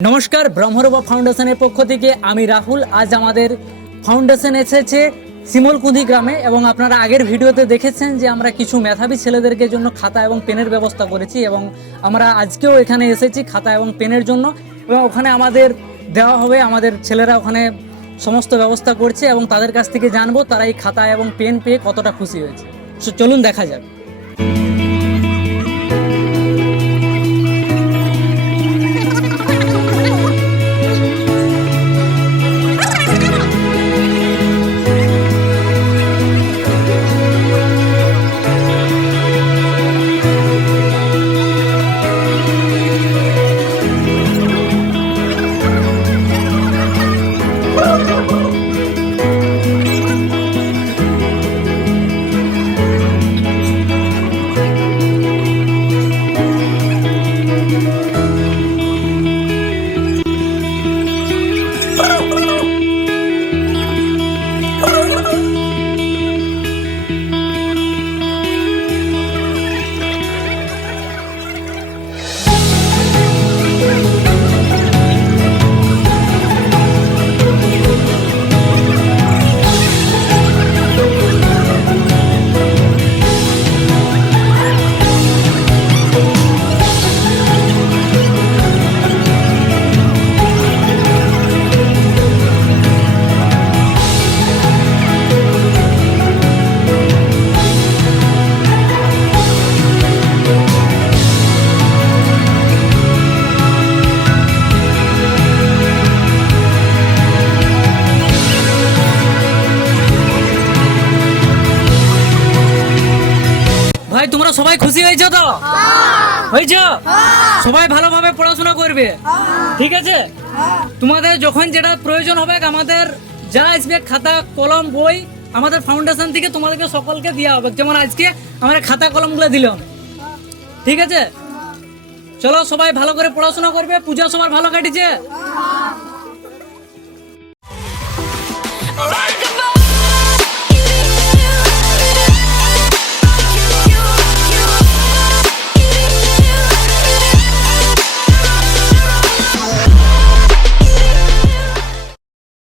নমস্কার, ব্রহ্মরূপা ফাউন্ডেশনের পক্ষ থেকে আমি রাহুল। আজ আমাদের ফাউন্ডেশন এসেছে শিমলকুঁদি গ্রামে এবং আপনারা আগের ভিডিওতে দেখেছেন যে আমরা কিছু মেধাবী ছেলেদেরকে জন্য খাতা এবং পেনের ব্যবস্থা করেছি এবং আমরা আজকেও এখানে এসেছি খাতা এবং পেনের জন্য এবং ওখানে আমাদের দেওয়া হবে। আমাদের ছেলেরা ওখানে সমস্ত ব্যবস্থা করছে এবং তাদের কাছ থেকে জানবো তারা এই খাতা এবং পেন পেয়ে কতটা খুশি হয়েছে। চলুন দেখা যাক। ভাই, তোমরা সবাই খুশি হয়েছো তো? হয়েছো? সবাই ভালোভাবে পড়াশোনা করবে, ঠিক আছে? তোমাদের যখন যেটা প্রয়োজন হবে আমাদের যা আসবে খাতা কলম বই আমাদের ফাউন্ডেশন থেকে তোমাদেরকে সকলকে দেওয়া হবে। যেমন আজকে আমরা খাতা কলমগুলো দিলাম, ঠিক আছে? চলো, সবাই ভালো করে পড়াশোনা করবে। পূজা সবার ভালো কাটিছে?